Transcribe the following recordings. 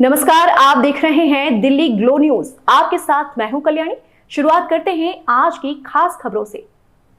नमस्कार, आप देख रहे हैं दिल्ली ग्लो न्यूज। आपके साथ मैं हूं कल्याणी। शुरुआत करते हैं आज की खास खबरों से।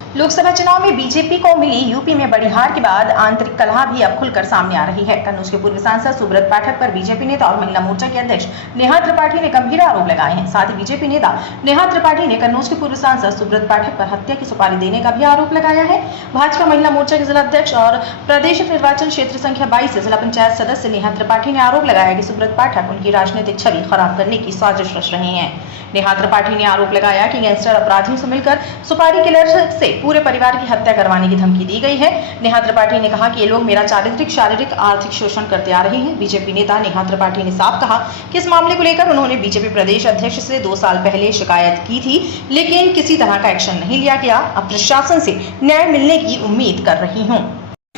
लोकसभा चुनाव में बीजेपी को मिली यूपी में बड़ी हार के बाद आंतरिक कलह भी अब खुलकर सामने आ रही है। कन्नौज के पूर्व सांसद सुब्रत पाठक पर बीजेपी नेता और महिला मोर्चा के अध्यक्ष नेहा त्रिपाठी ने गंभीर आरोप लगाए हैं। साथ ही बीजेपी नेता नेहा त्रिपाठी ने कन्नौज के पूर्व सांसद सुब्रत पाठक पर हत्या की सुपारी देने का भी आरोप लगाया है। भाजपा महिला मोर्चा के जिला अध्यक्ष और प्रदेश निर्वाचन क्षेत्र संख्या 22 से जिला पंचायत सदस्य नेहा त्रिपाठी ने आरोप लगाया कि सुब्रत पाठक उनकी राजनीतिक छवि खराब करने की साजिश रच रहे हैं। नेहा त्रिपाठी ने आरोप लगाया कि गैंगस्टर अपराधियों से मिलकर सुपारी किलर से पूरे परिवार की हत्या करवाने की धमकी दी गई है। नेहा त्रिपाठी ने कहा कि ये लोग मेरा चारित्रिक, शारीरिक, आर्थिक शोषण करते आ रहे हैं। बीजेपी नेता नेहा त्रिपाठी ने साफ कहा कि इस मामले को लेकर उन्होंने बीजेपी प्रदेश अध्यक्ष से 2 साल पहले शिकायत की थी, लेकिन किसी तरह का एक्शन नहीं लिया गया। अब प्रशासन से न्याय मिलने की उम्मीद कर रही हूँ।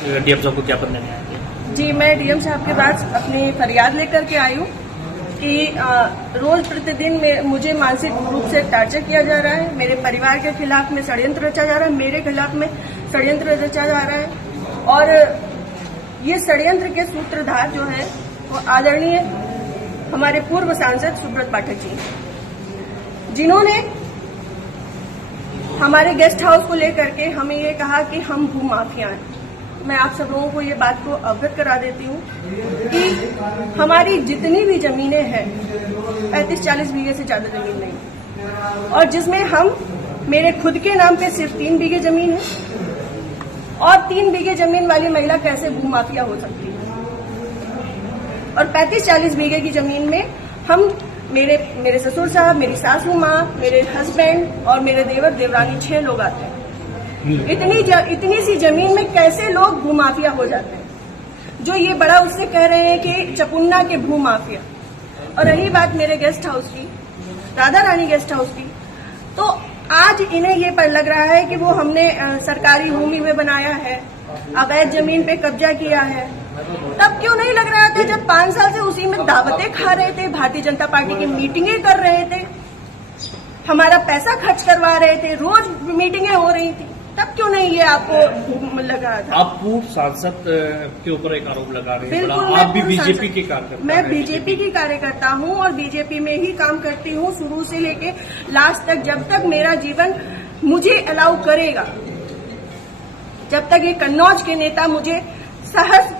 डीएम साहब को क्या पता है? जी, मैं डीएम साहब के पास अपनी फरियाद लेकर के आई हूँ कि रोज प्रतिदिन में मुझे मानसिक रूप से टार्चर किया जा रहा है। मेरे परिवार के खिलाफ में षड्यंत्र रचा जा रहा है, मेरे खिलाफ में षड्यंत्र रचा जा रहा है। और ये षड्यंत्र के सूत्रधार जो है वो आदरणीय हमारे पूर्व सांसद सुब्रत पाठक जी, जिन्होंने हमारे गेस्ट हाउस को लेकर के हमें ये कहा कि हम भूमाफिया हैं। मैं आप सब लोगों को ये बात को अवगत करा देती हूँ कि हमारी जितनी भी जमीनें हैं 35-40 बीघे से ज्यादा जमीन नहीं, और जिसमें हम मेरे खुद के नाम पे सिर्फ 3 बीघे जमीन है। और 3 बीघे जमीन वाली महिला कैसे भूमाफिया हो सकती है? और 35-40 बीघे की जमीन में हम मेरे ससुर साहब, मेरी सासू माँ, मेरे हस्बैंड और मेरे देवर देवरानी 6 लोग आते हैं। इतनी सी जमीन में कैसे लोग भूमाफिया हो जाते हैं? जो ये बड़ा उससे कह रहे हैं कि चपुन्ना के भूमाफिया। और रही बात मेरे गेस्ट हाउस की, राधा रानी गेस्ट हाउस की, तो आज इन्हें ये पर लग रहा है कि वो हमने सरकारी भूमि में बनाया है, अवैध जमीन पे कब्जा किया है। तब क्यों नहीं लग रहा था जब 5 साल से उसी में दावतें खा रहे थे, भारतीय जनता पार्टी की मीटिंगें कर रहे थे, हमारा पैसा खर्च करवा रहे थे, रोज मीटिंगें हो रही थी, तब क्यों नहीं ये आपको लगा था? आप पूर्व सांसद के ऊपर एक आरोप लगा रहे हैं। बिल्कुल, आप भी बीजेपी की कार्यकर्ता? मैं बीजेपी की कार्यकर्ता हूँ और बीजेपी में ही काम करती हूँ शुरू से लेके लास्ट तक। जब तक मेरा जीवन मुझे अलाउ करेगा, जब तक ये कन्नौज के नेता मुझे सहज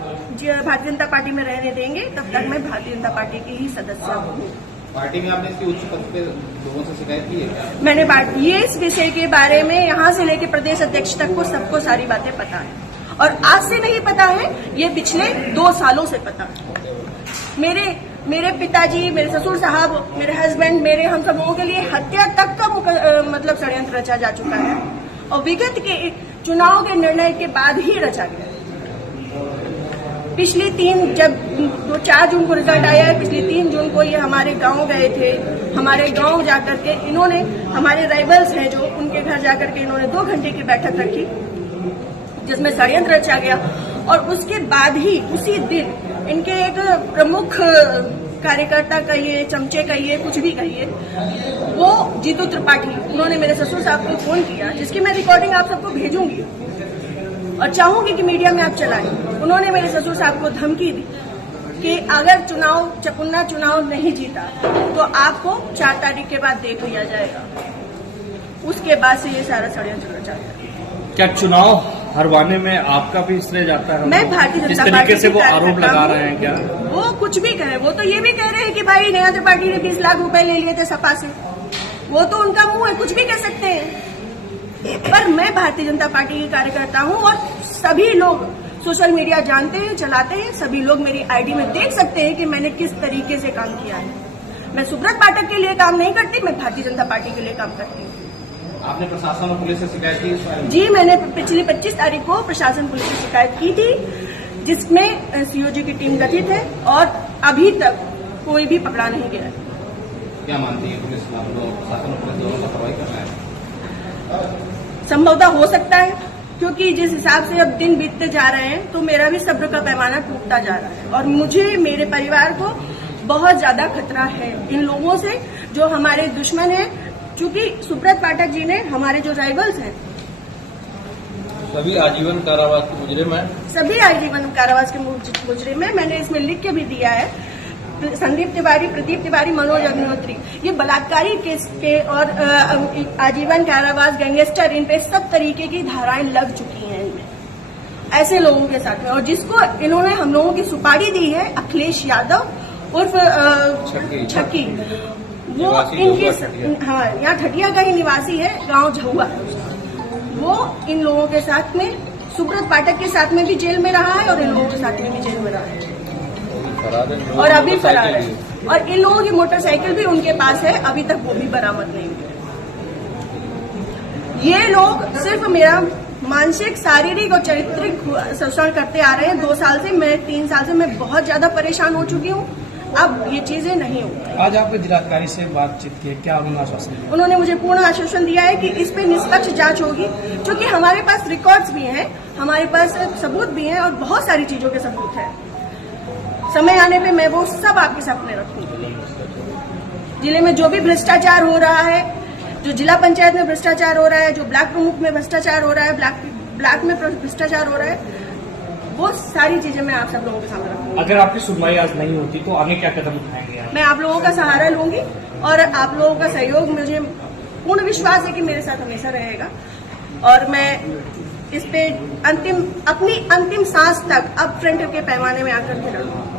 भारतीय जनता पार्टी में रहने देंगे, तब तक मैं भारतीय जनता पार्टी की ही सदस्य हूँ। पार्टी में आपने इसकी उच्च पद पे लोगों से शिकायत की है क्या? मैंने ये इस विषय के बारे में यहाँ से लेके प्रदेश अध्यक्ष तक को सबको सारी बातें पता है। और आज से नहीं पता है, ये पिछले 2 सालों से पता है। मेरे पिताजी, मेरे ससुर साहब, मेरे हस्बैंड, मेरे हम सब लोगों के लिए हत्या तक का मतलब षड्यंत्र रचा जा चुका है, और विगत के चुनाव के निर्णय के बाद ही रचा गया। पिछली 4 जून को रिजल्ट आया है, पिछली 3 जून को ये हमारे गांव गए थे। हमारे गांव जाकर के इन्होंने, हमारे राइवल्स हैं जो, उनके घर जाकर के इन्होंने 2 घंटे की बैठक रखी जिसमें षड्यंत्र रचा गया। और उसके बाद ही उसी दिन इनके एक प्रमुख कार्यकर्ता कहिए, चमचे कहिए, कुछ भी कहिए, वो जीतू त्रिपाठी, उन्होंने मेरे ससुर साहब को फोन किया, जिसकी मैं रिकॉर्डिंग आप सबको भेजूंगी और चाहूंगी कि मीडिया में आप चलाएं। उन्होंने मेरे ससुर साहब को धमकी दी कि अगर चपुन्ना चुनाव नहीं जीता तो आपको 4 तारीख के बाद देख लिया जाएगा। उसके बाद से ये सारा षड्यंत्र रचा गया। क्या चुनाव हरवाने में आपका भी श्रेय जाता है? मैं भारतीय जनता पार्टी तरीके से वो आरोप लगा रहे हैं क्या? वो कुछ भी कहे, वो तो ये भी कह रहे हैं कि भाई नेहा त्रिपाठी ने 20 लाख रुपए ले लिए थे सपा से। वो तो उनका मुंह है, कुछ भी कह सकते हैं। पर मैं भारतीय जनता पार्टी की कार्यकर्ता हूँ और सभी लोग सोशल मीडिया जानते हैं, चलाते हैं। सभी लोग मेरी आईडी में देख सकते हैं कि मैंने किस तरीके से काम किया है। मैं सुब्रत पाठक के लिए काम नहीं करती, मैं भारतीय जनता पार्टी के लिए काम करती हूँ। आपने प्रशासन और पुलिस से शिकायत की इस बारे में? जी, मैंने पिछली 25 तारीख को प्रशासन पुलिस से शिकायत की थी, जिसमें सीओजी की टीम गठित है और अभी तक कोई भी पकड़ा नहीं गया है। क्या मानती है पुलिस, प्रशासन और पुलिस दोनों का कार्रवाई कर रहा है? संभवतः हो सकता है, क्योंकि जिस हिसाब से अब दिन बीतते जा रहे हैं तो मेरा भी सब्र का पैमाना टूटता जा रहा है और मुझे, मेरे परिवार को बहुत ज्यादा खतरा है इन लोगों से जो हमारे दुश्मन हैं। क्योंकि सुब्रत पाठक जी ने, हमारे जो राइवल्स हैं, सभी आजीवन कारावास के मुजरिम हैं। सभी आजीवन कारावास के मुजरिम हैं। मैंने इसमें लिख के भी दिया है संदीप तिवारी, प्रदीप तिवारी, मनोज अग्निहोत्री, ये बलात्कारी केस के और आजीवन कारावास, गैंगस्टर, इन पे सब तरीके की धाराएं लग चुकी हैं इनमें, ऐसे लोगों के साथ में। और जिसको इन्होंने हम लोगों की सुपारी दी है, अखिलेश यादव उर्फ छक्की, वो इनकी हाँ यहाँ ठटिया का ही निवासी है, गांव झहुआ, वो इन लोगों के साथ में सुब्रत पाठक के साथ में भी जेल में रहा है और इन लोगों के साथ में भी जेल में रहा है और अभी फरार है। और इन लोगों की मोटरसाइकिल भी उनके पास है, अभी तक वो भी बरामद नहीं हुई। ये लोग सिर्फ मेरा मानसिक, शारीरिक और चारित्रिक शोषण करते आ रहे हैं 2 साल से। मैं 3 साल से मैं बहुत ज्यादा परेशान हो चुकी हूँ। अब ये चीजें नहीं होंगी। आज आपने जिलाधिकारी से बातचीत की, क्या उन्होंने आश्वासन दिया? उन्होंने मुझे पूर्ण आश्वासन दिया है कि इस पे निष्पक्ष जांच होगी, क्योंकि हमारे पास रिकॉर्ड्स भी हैं, हमारे पास सबूत भी हैं और बहुत सारी चीजों के सबूत हैं। समय आने पे मैं वो सब आपके सामने रखूंगी। जिले में जो भी भ्रष्टाचार हो रहा है, जो जिला पंचायत में भ्रष्टाचार हो रहा है, जो ब्लॉक प्रमुख में भ्रष्टाचार हो रहा है, ब्लॉक में भ्रष्टाचार हो रहा है, वो सारी चीजें मैं आप सब लोगों के सामने रखूंगी। अगर आपकी सुनवाई आज नहीं होती तो आगे क्या कदम उठाएंगे आप? मैं आप लोगों का सहारा लूंगी और आप लोगों का सहयोग, मुझे पूर्ण विश्वास है कि मेरे साथ हमेशा रहेगा और मैं इस पे अपनी अंतिम सांस तक अब फ्रंट के पैमाने में आकर के लड़ूंगी।